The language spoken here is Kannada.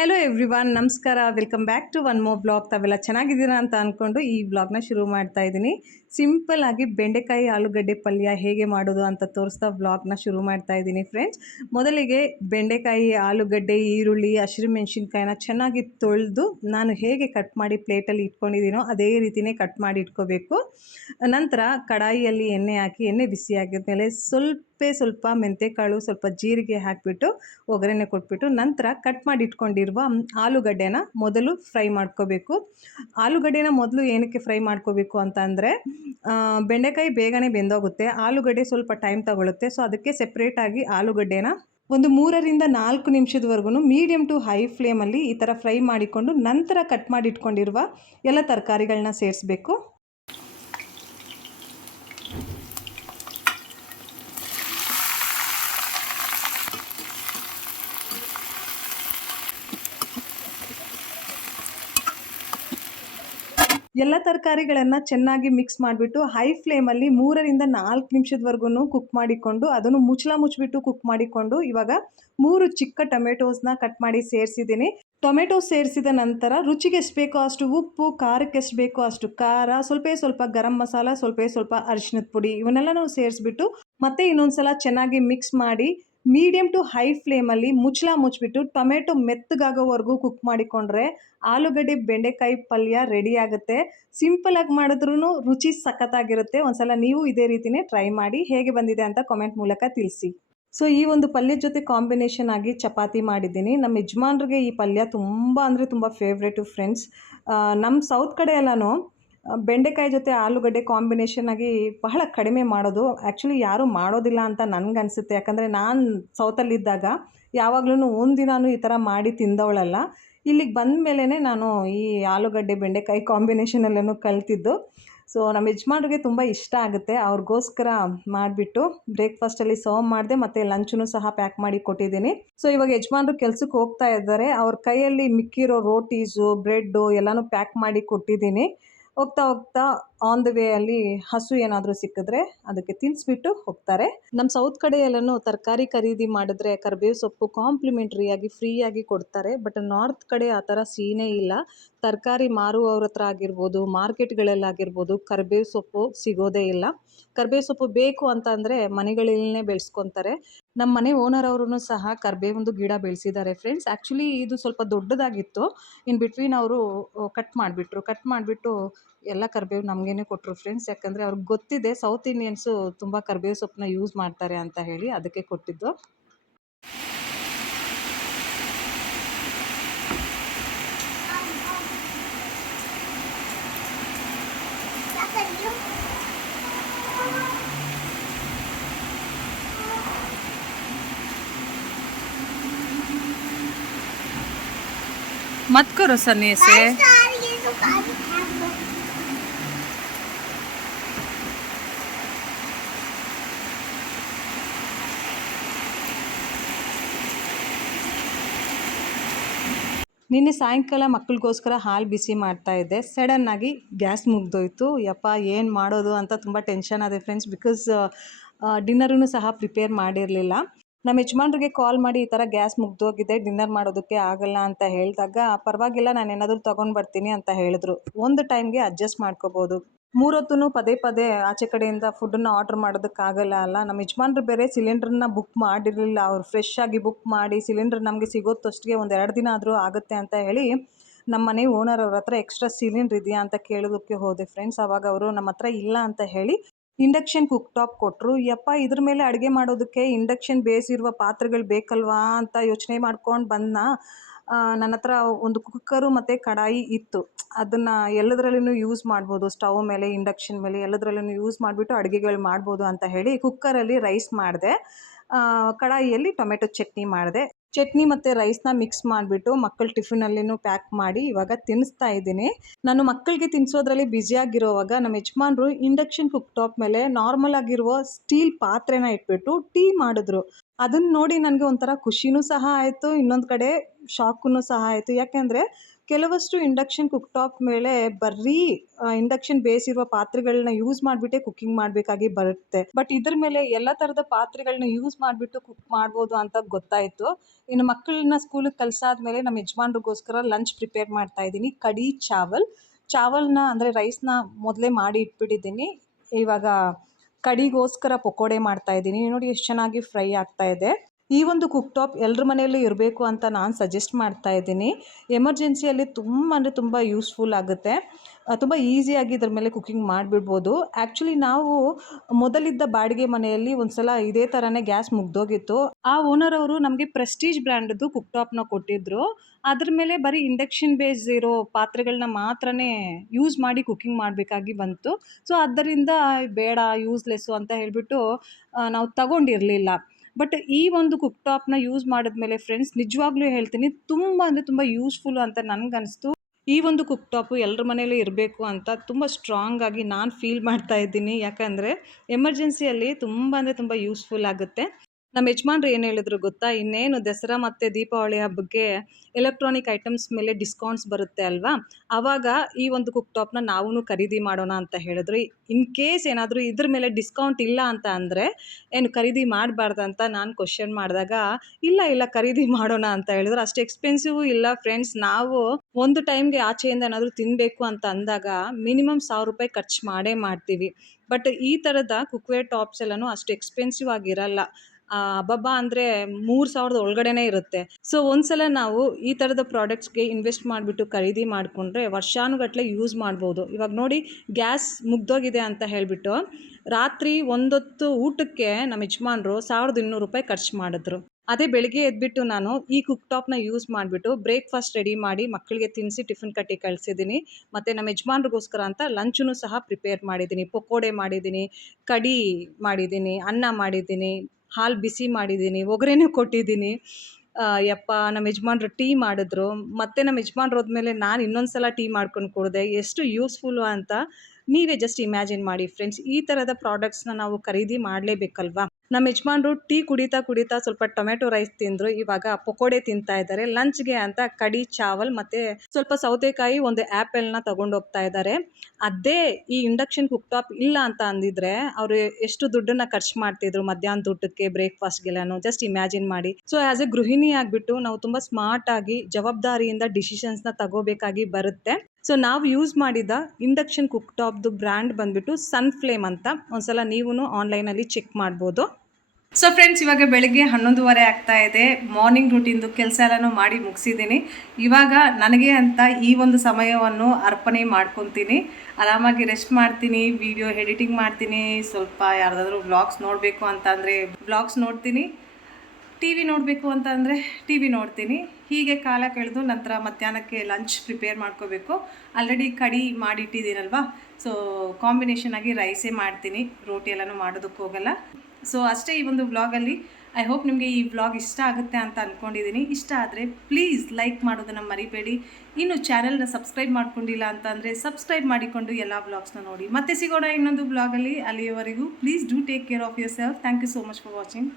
ಹೆಲೋ ಎವ್ರಿವನ್, ನಮಸ್ಕಾರ. Welcome back to one more blog. ತಾವೆಲ್ಲ ಚೆನ್ನಾಗಿದ್ದೀರಾ ಅಂತ ಅಂದ್ಕೊಂಡು ಈ ಬ್ಲಾಗ್ನ ಶುರು ಮಾಡ್ತಾ ಇದ್ದೀನಿ. ಸಿಂಪಲ್ ಆಗಿ ಬೆಂಡೆಕಾಯಿ ಆಲೂಗಡ್ಡೆ ಪಲ್ಯ ಹೇಗೆ ಮಾಡೋದು ಅಂತ ತೋರಿಸ್ತಾ ಬ್ಲಾಗ್ನ ಶುರು ಮಾಡ್ತಾ ಇದ್ದೀನಿ ಫ್ರೆಂಡ್ಸ್. ಮೊದಲಿಗೆ ಬೆಂಡೆಕಾಯಿ, ಆಲೂಗಡ್ಡೆ, ಈರುಳ್ಳಿ, ಹಸಿರುಮೆಣಸಿನ್ಕಾಯಿನ ಚೆನ್ನಾಗಿ ತೊಳೆದು ನಾನು ಹೇಗೆ ಕಟ್ ಮಾಡಿ ಪ್ಲೇಟಲ್ಲಿ ಇಟ್ಕೊಂಡಿದ್ದೀನೋ ಅದೇ ರೀತಿಯೇ ಕಟ್ ಮಾಡಿ ಇಟ್ಕೋಬೇಕು. ನಂತರ ಕಡಾಯಿಯಲ್ಲಿ ಎಣ್ಣೆ ಹಾಕಿ, ಎಣ್ಣೆ ಬಿಸಿ ಆಗಿದ್ಮೇಲೆ ಸ್ವಲ್ಪ ಮೆಂತ್ಯಕಾಳು, ಸ್ವಲ್ಪ ಜೀರಿಗೆ ಹಾಕಿಬಿಟ್ಟು ಒಗ್ಗರಣೆ ಕೊಟ್ಬಿಟ್ಟು ನಂತರ ಕಟ್ ಮಾಡಿ ಇಟ್ಕೊಂಡಿರುವ ಆಲೂಗಡ್ಡೆನ ಮೊದಲು ಫ್ರೈ ಮಾಡ್ಕೋಬೇಕು. ಆಲೂಗಡ್ಡೆನ ಮೊದಲು ಏನಕ್ಕೆ ಫ್ರೈ ಮಾಡ್ಕೋಬೇಕು ಅಂತ ಅಂದರೆ, ಬೆಂಡೆಕಾಯಿ ಬೇಗನೆ ಬೆಂದೋಗುತ್ತೆ, ಆಲೂಗಡ್ಡೆ ಸ್ವಲ್ಪ ಟೈಮ್ ತಗೊಳುತ್ತೆ. ಸೊ ಅದಕ್ಕೆ ಸೆಪ್ರೇಟಾಗಿ ಆಲೂಗಡ್ಡೆನ ಒಂದು 3-4 ನಿಮಿಷದವರೆಗೂ ಮೀಡಿಯಮ್ ಟು ಹೈ ಫ್ಲೇಮಲ್ಲಿ ಈ ಥರ ಫ್ರೈ ಮಾಡಿಕೊಂಡು ನಂತರ ಕಟ್ ಮಾಡಿ ಇಟ್ಕೊಂಡಿರುವ ಎಲ್ಲ ತರಕಾರಿಗಳನ್ನ ಸೇರಿಸ್ಬೇಕು. ಎಲ್ಲ ತರಕಾರಿಗಳನ್ನು ಚೆನ್ನಾಗಿ ಮಿಕ್ಸ್ ಮಾಡಿಬಿಟ್ಟು ಹೈ ಫ್ಲೇಮಲ್ಲಿ 3-4 ನಿಮಿಷದವರೆಗೂ ಕುಕ್ ಮಾಡಿಕೊಂಡು ಅದನ್ನು ಮುಚ್ಚಿಬಿಟ್ಟು ಕುಕ್ ಮಾಡಿಕೊಂಡು ಇವಾಗ 3 ಚಿಕ್ಕ ಟೊಮೆಟೋಸ್ನ ಕಟ್ ಮಾಡಿ ಸೇರಿಸಿದ್ದೀನಿ. ಟೊಮೆಟೊ ಸೇರಿಸಿದ ನಂತರ ರುಚಿಗೆ ಎಷ್ಟು ಬೇಕೋ ಅಷ್ಟು ಉಪ್ಪು, ಖಾರಕ್ಕೆ ಎಷ್ಟು ಬೇಕೋ ಅಷ್ಟು ಖಾರ, ಸ್ವಲ್ಪ ಗರಂ ಮಸಾಲ, ಸ್ವಲ್ಪ ಅರಿಶಿಣದ ಪುಡಿ, ಇವನ್ನೆಲ್ಲನೂ ಸೇರಿಸ್ಬಿಟ್ಟು ಮತ್ತೆ ಇನ್ನೊಂದ್ಸಲ ಚೆನ್ನಾಗಿ ಮಿಕ್ಸ್ ಮಾಡಿ ಮೀಡಿಯಮ್ ಟು ಹೈ ಫ್ಲೇಮಲ್ಲಿ ಮುಚ್ಚಿಬಿಟ್ಟು ಟೊಮೆಟೊ ಮೆತ್ತಗಾಗೋವರೆಗೂ ಕುಕ್ ಮಾಡಿಕೊಂಡ್ರೆ ಆಲೂಗಡ್ಡೆ ಬೆಂಡೆಕಾಯಿ ಪಲ್ಯ ರೆಡಿ ಆಗುತ್ತೆ. ಸಿಂಪಲಾಗಿ ಮಾಡಿದ್ರೂ ರುಚಿ ಸಖತ್ತಾಗಿರುತ್ತೆ. ಒಂದ್ಸಲ ನೀವು ಇದೇ ರೀತಿಯೇ ಟ್ರೈ ಮಾಡಿ, ಹೇಗೆ ಬಂದಿದೆ ಅಂತ ಕಾಮೆಂಟ್ ಮೂಲಕ ತಿಳಿಸಿ. ಸೊ ಈ ಒಂದು ಪಲ್ಯದ ಜೊತೆ ಕಾಂಬಿನೇಷನ್ ಆಗಿ ಚಪಾತಿ ಮಾಡಿದ್ದೀನಿ. ನಮ್ಮ ಯಜಮಾನ್ರಿಗೆ ಈ ಪಲ್ಯ ತುಂಬ ಅಂದರೆ ತುಂಬ ಫೇವ್ರೇಟು ಫ್ರೆಂಡ್ಸ್. ನಮ್ಮ ಸೌತ್ ಕಡೆ ಎಲ್ಲನೂ ಬೆಂಡೆಕಾಯಿ ಜೊತೆ ಆಲೂಗಡ್ಡೆ ಕಾಂಬಿನೇಷನ್ ಆಗಿ ಬಹಳ ಕಡಿಮೆ ಮಾಡೋದು. ಆ್ಯಕ್ಚುಲಿ ಯಾರೂ ಮಾಡೋದಿಲ್ಲ ಅಂತ ನನಗನ್ಸುತ್ತೆ. ಯಾಕಂದರೆ ನಾನು ಸೌತಲ್ಲಿದ್ದಾಗ ಯಾವಾಗ್ಲೂ ಒಂದಿನಾನು ಈ ಥರ ಮಾಡಿ ತಿಂದವಳಲ್ಲ. ಇಲ್ಲಿಗೆ ಬಂದ ಮೇಲೇ ನಾನು ಈ ಆಲೂಗಡ್ಡೆ ಬೆಂಡೆಕಾಯಿ ಕಾಂಬಿನೇಷನಲ್ಲೂ ಕಲ್ತಿದ್ದು. ಸೊ ನಮ್ಮ ಯಜಮಾನ್ರಿಗೆ ತುಂಬ ಇಷ್ಟ ಆಗುತ್ತೆ. ಅವ್ರಿಗೋಸ್ಕರ ಮಾಡಿಬಿಟ್ಟು ಬ್ರೇಕ್ಫಾಸ್ಟಲ್ಲಿ ಸರ್ವ್ ಮಾಡಿದೆ, ಮತ್ತು ಲಂಚೂ ಸಹ ಪ್ಯಾಕ್ ಮಾಡಿ ಕೊಟ್ಟಿದ್ದೀನಿ. ಸೊ ಇವಾಗ ಯಜಮಾನ್ರು ಕೆಲಸಕ್ಕೆ ಹೋಗ್ತಾ ಇದ್ದಾರೆ. ಅವ್ರ ಕೈಯಲ್ಲಿ ಮಿಕ್ಕಿರೋ ರೋಟೀಸು, ಬ್ರೆಡ್ಡು ಎಲ್ಲನೂ ಪ್ಯಾಕ್ ಮಾಡಿ ಕೊಟ್ಟಿದ್ದೀನಿ. ಹೋಗ್ತಾ ಆನ್ ದ ವೇ ಅಲ್ಲಿ ಹಸು ಏನಾದರೂ ಸಿಕ್ಕಿದ್ರೆ ಅದಕ್ಕೆ ತಿನ್ನಿಸ್ಬಿಟ್ಟು ಹೋಗ್ತಾರೆ. ನಮ್ಮ ಸೌತ್ ಕಡೆ ಎಲ್ಲನೂ ತರಕಾರಿ ಖರೀದಿ ಮಾಡಿದ್ರೆ ಕರಿಬೇವು ಸೊಪ್ಪು ಕಾಂಪ್ಲಿಮೆಂಟ್ರಿಯಾಗಿ ಫ್ರೀಯಾಗಿ ಕೊಡ್ತಾರೆ. ಬಟ್ ನಾರ್ತ್ ಕಡೆ ಆ ಥರ ಸೀನೇ ಇಲ್ಲ. ತರಕಾರಿ ಮಾರುವವ್ರ ಹತ್ರ ಆಗಿರ್ಬೋದು, ಮಾರ್ಕೆಟ್ಗಳಲ್ಲಾಗಿರ್ಬೋದು ಕರಿಬೇವು ಸೊಪ್ಪು ಸಿಗೋದೇ ಇಲ್ಲ. ಕರಿಬೇವು ಸೊಪ್ಪು ಬೇಕು ಅಂತ ಅಂದರೆ ಮನೆಗಳಲ್ಲೇ ಬೆಳೆಸ್ಕೊತಾರೆ. ನಮ್ಮ ಮನೆ ಓನರ್ ಅವರು ಸಹ ಕರಿಬೇವೊಂದು ಗಿಡ ಬೆಳೆಸಿದ್ದಾರೆ ಫ್ರೆಂಡ್ಸ್. ಆ್ಯಕ್ಚುಲಿ ಇದು ಸ್ವಲ್ಪ ದೊಡ್ಡದಾಗಿತ್ತು. ಇನ್ ಬಿಟ್ವೀನ್ ಅವರು ಕಟ್ ಮಾಡಿಬಿಟ್ಟು ಎಲ್ಲ ಕರಿಬೇವು ನಮಗೇನೆ ಕೊಟ್ಟರು ಫ್ರೆಂಡ್ಸ್. ಯಾಕಂದರೆ ಅವ್ರಿಗೆ ಗೊತ್ತಿದೆ ಸೌತ್ ಇಂಡಿಯನ್ಸು ತುಂಬ ಕರಿಬೇವು ಸೊಪ್ಪನ್ನ ಯೂಸ್ ಮಾಡ್ತಾರೆ ಅಂತ ಹೇಳಿ, ಅದಕ್ಕೆ ಕೊಟ್ಟಿದ್ದು. मत करो सन्नी से। ನಿನ್ನೆ ಸಾಯಂಕಾಲ ಮಕ್ಕಳಿಗೋಸ್ಕರ ಹಾಲು ಬಿಸಿ ಮಾಡ್ತಾ ಇದ್ದೆ. ಸಡನ್ನಾಗಿ ಗ್ಯಾಸ್ ಮುಗ್ದೋಯ್ತು. ಯಪ್ಪ ಏನು ಮಾಡೋದು ಅಂತ ತುಂಬ ಟೆನ್ಷನ್ ಆದೆ ಫ್ರೆಂಡ್ಸ್. ಬಿಕಾಸ್ ಡಿನ್ನರೂ ಸಹ ಪ್ರಿಪೇರ್ ಮಾಡಿರಲಿಲ್ಲ. ನಮ್ಮ ಯಜಮಾನ್ರಿಗೆ ಕಾಲ್ ಮಾಡಿ ಈ ಥರ ಗ್ಯಾಸ್ ಮುಗ್ದೋಗಿದೆ, ಡಿನ್ನರ್ ಮಾಡೋದಕ್ಕೆ ಆಗಲ್ಲ ಅಂತ ಹೇಳಿದಾಗ, ಪರವಾಗಿಲ್ಲ ನಾನು ಏನಾದರೂ ತೊಗೊಂಡು ಬರ್ತೀನಿ ಅಂತ ಹೇಳಿದ್ರು. ಒಂದು ಟೈಮ್ಗೆ ಅಡ್ಜಸ್ಟ್ ಮಾಡ್ಕೋಬೋದು. 3 ಹೊತ್ತೂ ಪದೇ ಆಚೆ ಕಡೆಯಿಂದ ಫುಡ್ಡನ್ನು ಆರ್ಡ್ರ್ ಮಾಡೋದಕ್ಕಾಗಲ್ಲ ಅಲ್ಲ. ನಮ್ಮ ಯಜಮಾನ್ರು ಬೇರೆ ಸಿಲಿಂಡ್ರನ್ನ ಬುಕ್ ಮಾಡಿರಲಿಲ್ಲ. ಅವ್ರು ಫ್ರೆಶ್ ಆಗಿ ಬುಕ್ ಮಾಡಿ ಸಿಲಿಂಡ್ರ್ ನಮಗೆ ಸಿಗೋತ್ತಷ್ಟಿಗೆ 1-2 ದಿನ ಆದರೂ ಆಗುತ್ತೆ ಅಂತ ಹೇಳಿ ನಮ್ಮ ಮನೆ ಓನರ್ ಅವ್ರ ಹತ್ರ ಎಕ್ಸ್ಟ್ರಾ ಸಿಲಿಂಡ್ರ್ ಇದೆಯಾ ಅಂತ ಕೇಳೋದಕ್ಕೆ ಹೋದೆ ಫ್ರೆಂಡ್ಸ್. ಆವಾಗ ಅವರು ನಮ್ಮ ಹತ್ರ ಇಲ್ಲ ಅಂತ ಹೇಳಿ ಇಂಡಕ್ಷನ್ ಕುಕ್ ಟಾಪ್ ಕೊಟ್ಟರು. ಯಪ್ಪ ಇದ್ರ ಮೇಲೆ ಅಡುಗೆ ಮಾಡೋದಕ್ಕೆ ಇಂಡಕ್ಷನ್ ಬೇಸ್ ಇರುವ ಪಾತ್ರೆಗಳು ಬೇಕಲ್ವಾ ಅಂತ ಯೋಚನೆ ಮಾಡ್ಕೊಂಡು ನನ್ನ ಹತ್ರ ಒಂದು ಕುಕ್ಕರು ಮತ್ತು ಕಡಾಯಿ ಇತ್ತು. ಅದನ್ನು ಎಲ್ಲದರಲ್ಲೂ ಯೂಸ್ ಮಾಡ್ಬೋದು. ಸ್ಟವ್ ಮೇಲೆ, ಇಂಡಕ್ಷನ್ ಮೇಲೆ ಎಲ್ಲದರಲ್ಲೂ ಯೂಸ್ ಮಾಡಿಬಿಟ್ಟು ಅಡುಗೆಗಳು ಮಾಡ್ಬೋದು ಅಂತ ಹೇಳಿ ಕುಕ್ಕರಲ್ಲಿ ರೈಸ್ ಮಾಡಿದೆ. ಕಡಾಯಿಯಲ್ಲಿ ಟೊಮೆಟೊ ಚಟ್ನಿ ಮಾಡಿದೆ. ಚಟ್ನಿ ಮತ್ತು ರೈಸ್ನ ಮಿಕ್ಸ್ ಮಾಡಿಬಿಟ್ಟು ಮಕ್ಕಳ ಟಿಫಿನಲ್ಲಿನೂ ಪ್ಯಾಕ್ ಮಾಡಿ ಇವಾಗ ತಿನ್ನಿಸ್ತಾ ಇದ್ದೀನಿ. ನಾನು ಮಕ್ಕಳಿಗೆ ತಿನ್ನಿಸೋದ್ರಲ್ಲಿ ಬ್ಯುಸಿಯಾಗಿರೋವಾಗ ನಮ್ಮ ಯಜಮಾನ್ರು ಇಂಡಕ್ಷನ್ ಕುಕ್ ಟಾಪ್ ಮೇಲೆ ನಾರ್ಮಲ್ ಆಗಿರುವ ಸ್ಟೀಲ್ ಪಾತ್ರೆನ ಇಟ್ಬಿಟ್ಟು ಟೀ ಮಾಡಿದ್ರು. ಅದನ್ನು ನೋಡಿ ನನಗೆ ಒಂಥರ ಖುಷಿನೂ ಸಹ ಆಯಿತು, ಇನ್ನೊಂದು ಕಡೆ ಶಾಕೂ ಸಹ ಆಯಿತು. ಯಾಕೆಂದರೆ ಕೆಲವಷ್ಟು ಇಂಡಕ್ಷನ್ ಕುಕ್ ಟಾಪ್ ಮೇಲೆ ಬರೀ ಇಂಡಕ್ಷನ್ ಬೇಸ್ ಇರುವ ಪಾತ್ರೆಗಳನ್ನ ಯೂಸ್ ಮಾಡಿಬಿಟ್ಟೆ ಕುಕ್ಕಿಂಗ್ ಮಾಡಬೇಕಾಗಿ ಬರುತ್ತೆ. ಬಟ್ ಇದ್ರ ಮೇಲೆ ಎಲ್ಲ ಥರದ ಪಾತ್ರೆಗಳನ್ನ ಯೂಸ್ ಮಾಡಿಬಿಟ್ಟು ಕುಕ್ ಮಾಡ್ಬೋದು ಅಂತ ಗೊತ್ತಾಯಿತು. ಇನ್ನು ಮಕ್ಕಳನ್ನ ಸ್ಕೂಲಿಗೆ ಕಳ್ಸಾದ್ಮೇಲೆ ನಮ್ಮ ಯಜಮಾನ್ರಿಗೋಸ್ಕರ ಲಂಚ್ ಪ್ರಿಪೇರ್ ಮಾಡ್ತಾ ಇದ್ದೀನಿ. ಕಡಿ ಚಾವಲ್ನ ಅಂದರೆ ರೈಸ್ನ ಮೊದಲೇ ಮಾಡಿ ಇಟ್ಬಿಟ್ಟಿದ್ದೀನಿ. ಇವಾಗ ಕಡಿಗೋಸ್ಕರ ಪಕೋಡೆ ಮಾಡ್ತಾ ಇದ್ದೀನಿ. ನೋಡಿ ಎಷ್ಟು ಚೆನ್ನಾಗಿ ಫ್ರೈ ಆಗ್ತಾ ಇದೆ. ಈ ಒಂದು ಕುಕ್ ಟಾಪ್ ಎಲ್ಲರ ಮನೆಯಲ್ಲೂ ಇರಬೇಕು ಅಂತ ನಾನು ಸಜೆಸ್ಟ್ ಮಾಡ್ತಾ ಇದ್ದೀನಿ. ಎಮರ್ಜೆನ್ಸಿಯಲ್ಲಿ ತುಂಬ ಯೂಸ್ಫುಲ್ ಆಗುತ್ತೆ. ತುಂಬ ಈಸಿಯಾಗಿ ಇದ್ರ ಮೇಲೆ ಕುಕ್ಕಿಂಗ್ ಮಾಡಿಬಿಡ್ಬೋದು. ಆ್ಯಕ್ಚುಲಿ ನಾವು ಮೊದಲಿದ್ದ ಬಾಡಿಗೆ ಮನೆಯಲ್ಲಿ ಒಂದು ಸಲ ಇದೇ ಥರನೇ ಗ್ಯಾಸ್ ಮುಗ್ದೋಗಿತ್ತು. ಆ ಓನರ್ ಅವರು ನಮಗೆ ಪ್ರೆಸ್ಟೀಜ್ ಬ್ರ್ಯಾಂಡ್ದು ಕುಕ್ ಟಾಪ್ನ ಕೊಟ್ಟಿದ್ದರು. ಅದ್ರ ಮೇಲೆ ಬರೀ ಇಂಡಕ್ಷನ್ ಬೇಸ್ ಇರೋ ಪಾತ್ರೆಗಳನ್ನ ಮಾತ್ರನೇ ಯೂಸ್ ಮಾಡಿ ಕುಕ್ಕಿಂಗ್ ಮಾಡಬೇಕಾಗಿ ಬಂತು. ಸೊ ಆದ್ದರಿಂದ ಬೇಡ, ಯೂಸ್ಲೆಸ್ಸು ಅಂತ ಹೇಳಿಬಿಟ್ಟು ನಾವು ತಗೊಂಡಿರಲಿಲ್ಲ. ಬಟ್ ಈ ಒಂದು ಕುಕ್ ಟಾಪ್ನ ಯೂಸ್ ಮಾಡಿದ್ಮೇಲೆ ಫ್ರೆಂಡ್ಸ್, ನಿಜವಾಗ್ಲೂ ಹೇಳ್ತೀನಿ, ತುಂಬ ಯೂಸ್ಫುಲ್ ಅಂತ ನನಗನ್ನಿಸ್ತು. ಈ ಒಂದು ಕುಕ್ ಟಾಪು ಎಲ್ಲರ ಮನೇಲೂ ಇರಬೇಕು ಅಂತ ತುಂಬ ಸ್ಟ್ರಾಂಗ್ ಆಗಿ ನಾನು ಫೀಲ್ ಮಾಡ್ತಾ ಇದ್ದೀನಿ. ಯಾಕಂದರೆ ಎಮರ್ಜೆನ್ಸಿಯಲ್ಲಿ ತುಂಬ ಯೂಸ್ಫುಲ್ ಆಗುತ್ತೆ. ನಮ್ಮ ಯಜಮಾನ್ರು ಏನು ಹೇಳಿದ್ರು ಗೊತ್ತಾ, ಇನ್ನೇನು ದಸರಾ ಮತ್ತು ದೀಪಾವಳಿ ಹಬ್ಬಕ್ಕೆ ಎಲೆಕ್ಟ್ರಾನಿಕ್ ಐಟಮ್ಸ್ ಮೇಲೆ ಡಿಸ್ಕೌಂಟ್ಸ್ ಬರುತ್ತೆ ಅಲ್ವಾ, ಆವಾಗ ಈ ಒಂದು ಕುಕ್ ಟಾಪ್ನ ನಾವೂ ಖರೀದಿ ಮಾಡೋಣ ಅಂತ ಹೇಳಿದ್ರು. ಇನ್ ಕೇಸ್ ಏನಾದರೂ ಇದ್ರ ಮೇಲೆ ಡಿಸ್ಕೌಂಟ್ ಇಲ್ಲ ಅಂತ ಅಂದರೆ ಏನು ಖರೀದಿ ಮಾಡಬಾರ್ದಂತ ನಾನು ಕ್ವಶನ್ ಮಾಡಿದಾಗ, ಇಲ್ಲ ಖರೀದಿ ಮಾಡೋಣ ಅಂತ ಹೇಳಿದ್ರು. ಅಷ್ಟು ಎಕ್ಸ್ಪೆನ್ಸಿವ್ ಇಲ್ಲ ಫ್ರೆಂಡ್ಸ್. ನಾವು ಒಂದು ಟೈಮ್ಗೆ ಆಚೆಯಿಂದ ಏನಾದರೂ ತಿನ್ನಬೇಕು ಅಂತ ಅಂದಾಗ ಮಿನಿಮಮ್ 1000 ರೂಪಾಯಿ ಖರ್ಚು ಮಾಡ್ತೀವಿ. ಬಟ್ ಈ ಥರದ ಕುಕ್ವೇರ್ ಟಾಪ್ಸ್ ಎಲ್ಲನೂ ಅಷ್ಟು ಎಕ್ಸ್ಪೆನ್ಸಿವ್ ಆಗಿರಲ್ಲ. ಅಬ್ಬಬ್ಬಾ ಅಂದರೆ 3000 ಒಳಗಡೆನೇ ಇರುತ್ತೆ. ಸೊ ಒಂದ್ಸಲ ನಾವು ಈ ಥರದ ಪ್ರಾಡಕ್ಟ್ಸ್ಗೆ ಇನ್ವೆಸ್ಟ್ ಮಾಡಿಬಿಟ್ಟು ಖರೀದಿ ಮಾಡಿಕೊಂಡ್ರೆ ವರ್ಷಾನುಗಟ್ಟಲೆ ಯೂಸ್ ಮಾಡ್ಬೋದು. ಇವಾಗ ನೋಡಿ, ಗ್ಯಾಸ್ ಮುಗ್ದೋಗಿದೆ ಅಂತ ಹೇಳಿಬಿಟ್ಟು ರಾತ್ರಿ ಒಂದೊತ್ತು ಊಟಕ್ಕೆ ನಮ್ಮ ಯಜಮಾನ್ರು 1200 ರೂಪಾಯಿ ಖರ್ಚು ಮಾಡಿದ್ರು. ಅದೇ ಬೆಳಿಗ್ಗೆ ಎದ್ಬಿಟ್ಟು ನಾನು ಈ ಕುಕ್ ಟಾಪ್ನ ಯೂಸ್ ಮಾಡಿಬಿಟ್ಟು ಬ್ರೇಕ್ಫಾಸ್ಟ್ ರೆಡಿ ಮಾಡಿ ಮಕ್ಕಳಿಗೆ ತಿನ್ನಿಸಿ ಟಿಫಿನ್ ಕಟ್ಟಿ ಕಳಿಸಿದ್ದೀನಿ. ಮತ್ತು ನಮ್ಮ ಯಜಮಾನ್ರಿಗೋಸ್ಕರ ಅಂತ ಲಂಚೂ ಸಹ ಪ್ರಿಪೇರ್ ಮಾಡಿದ್ದೀನಿ. ಪಕೋಡೆ ಮಾಡಿದ್ದೀನಿ, ಕಡಿ ಮಾಡಿದ್ದೀನಿ, ಅನ್ನ ಮಾಡಿದ್ದೀನಿ, ಹಾಲು ಬಿಸಿ ಮಾಡಿದ್ದೀನಿ, ಒಗ್ಗರಣೆ ಕೊಟ್ಟಿದ್ದೀನಿ. ಯಪ್ಪ, ನಮ್ಮ ಯಜಮಾನ್ರು ಟೀ ಮಾಡಿದ್ರು. ಮತ್ತು ನಮ್ಮ ಯಜಮಾನ್ರು ಹೋದ್ಮೇಲೆ ನಾನು ಇನ್ನೊಂದು ಸಲ ಟೀ ಮಾಡ್ಕೊಂಡು ಕುಡಿದೆ. ಎಷ್ಟು ಯೂಸ್ಫುಲ್ಲು ಅಂತ ನೀವೇ ಜಸ್ಟ್ ಇಮ್ಯಾಜಿನ್ ಮಾಡಿ ಫ್ರೆಂಡ್ಸ್. ಈ ಥರದ ಪ್ರಾಡಕ್ಟ್ಸ್ನ ನಾವು ಖರೀದಿ ಮಾಡಲೇಬೇಕಲ್ವಾ. ನಮ್ಮ ಯಜಮಾನ್ರು ಟೀ ಕುಡಿತಾ ಸ್ವಲ್ಪ ಟೊಮೆಟೊ ರೈಸ್ ತಿಂದರು. ಇವಾಗ ಪಕೋಡೆ ತಿಂತಾ ಇದ್ದಾರೆ. ಲಂಚ್ಗೆ ಅಂತ ಕಡಿ ಚಾವಲ್ ಮತ್ತು ಸ್ವಲ್ಪ ಸೌತೆಕಾಯಿ, ಒಂದು ಆ್ಯಪಲ್ನ ತೊಗೊಂಡೋಗ್ತಾ ಇದ್ದಾರೆ. ಅದೇ ಈ ಇಂಡಕ್ಷನ್ ಕುಕ್ ಟಾಪ್ ಇಲ್ಲ ಅಂತ ಅಂದಿದ್ರೆ ಅವರು ಎಷ್ಟು ದುಡ್ಡನ್ನು ಖರ್ಚು ಮಾಡ್ತಿದ್ರು ಮಧ್ಯಾಹ್ನದ ಊಟಕ್ಕೆ, ಬ್ರೇಕ್ಫಾಸ್ಟ್ಗೆಲ್ಲನೂ. ಜಸ್ಟ್ ಇಮ್ಯಾಜಿನ್ ಮಾಡಿ. ಸೊ ಆ್ಯಸ್ ಎ ಗೃಹಿಣಿ ಆಗಿಬಿಟ್ಟು ನಾವು ತುಂಬ ಸ್ಮಾರ್ಟಾಗಿ ಜವಾಬ್ದಾರಿಯಿಂದ ಡಿಸಿಷನ್ಸ್ನ ತಗೋಬೇಕಾಗಿ ಬರುತ್ತೆ. ಸೊ ನಾವು ಯೂಸ್ ಮಾಡಿದ ಇಂಡಕ್ಷನ್ ಕುಕ್ ಟಾಪ್ದು ಬ್ರ್ಯಾಂಡ್ ಬಂದುಬಿಟ್ಟು ಸನ್ಫ್ಲೇಮ್ ಅಂತ. ಒಂದ್ಸಲ ನೀವು ಆನ್ಲೈನಲ್ಲಿ ಚೆಕ್ ಮಾಡ್ಬೋದು. ಸೊ ಫ್ರೆಂಡ್ಸ್, ಇವಾಗ ಬೆಳಗ್ಗೆ 11:30 ಆಗ್ತಾ ಇದೆ. ಮಾರ್ನಿಂಗ್ ರೂಟೀನ್ದು ಕೆಲಸ ಎಲ್ಲನೂ ಮಾಡಿ ಮುಗಿಸಿದ್ದೀನಿ. ಇವಾಗ ನನಗೆ ಅಂತ ಈ ಒಂದು ಸಮಯವನ್ನು ಅರ್ಪಣೆ ಮಾಡ್ಕೊತೀನಿ. ಆರಾಮಾಗಿ ರೆಸ್ಟ್ ಮಾಡ್ತೀನಿ, ವಿಡಿಯೋ ಎಡಿಟಿಂಗ್ ಮಾಡ್ತೀನಿ, ಸ್ವಲ್ಪ ಯಾರ್ದಾದ್ರೂ ವ್ಲಾಗ್ಸ್ ನೋಡಬೇಕು ಅಂತ ಅಂದರೆ ವ್ಲಾಗ್ಸ್ ನೋಡ್ತೀನಿ, ಟಿ ವಿ ನೋಡಬೇಕು ಅಂತ ಅಂದರೆ ಟಿ ವಿ ನೋಡ್ತೀನಿ. ಹೀಗೆ ಕಾಲ ಕಳೆದು ನಂತರ ಮಧ್ಯಾಹ್ನಕ್ಕೆ ಲಂಚ್ ಪ್ರಿಪೇರ್ ಮಾಡ್ಕೋಬೇಕು. ಆಲ್ರೆಡಿ ಕಡಿ ಮಾಡಿಟ್ಟಿದ್ದೀನಲ್ವ, ಸೊ ಕಾಂಬಿನೇಷನ್ ಆಗಿ ರೈಸೇ ಮಾಡ್ತೀನಿ, ರೋಟಿ ಎಲ್ಲನೂ ಮಾಡೋದಕ್ಕೆ ಹೋಗಲ್ಲ. ಸೊ ಅಷ್ಟೇ ಈ ಒಂದು ವ್ಲಾಗಲ್ಲಿ. ಐ ಹೋಪ್ ನಿಮಗೆ ಈ ವ್ಲಾಗ್ ಇಷ್ಟ ಆಗುತ್ತೆ ಅಂತ ಅಂದ್ಕೊಂಡಿದ್ದೀನಿ. ಇಷ್ಟ ಆದರೆ ಪ್ಲೀಸ್ ಲೈಕ್ ಮಾಡೋದನ್ನು ಮರಿಬೇಡಿ. ಇನ್ನು ಚಾನಲ್ನ ಸಬ್ಸ್ಕ್ರೈಬ್ ಮಾಡ್ಕೊಂಡಿಲ್ಲ ಅಂತ ಅಂದರೆ ಸಬ್ಸ್ಕ್ರೈಬ್ ಮಾಡಿಕೊಂಡು ಎಲ್ಲ ವ್ಲಾಗ್ಸ್ನ ನೋಡಿ. ಮತ್ತೆ ಸಿಗೋಣ ಇನ್ನೊಂದು ವ್ಲಾಗಲ್ಲಿ. ಅಲ್ಲಿಯವರೆಗೂ please do take care of yourself. Thank you so much for watching.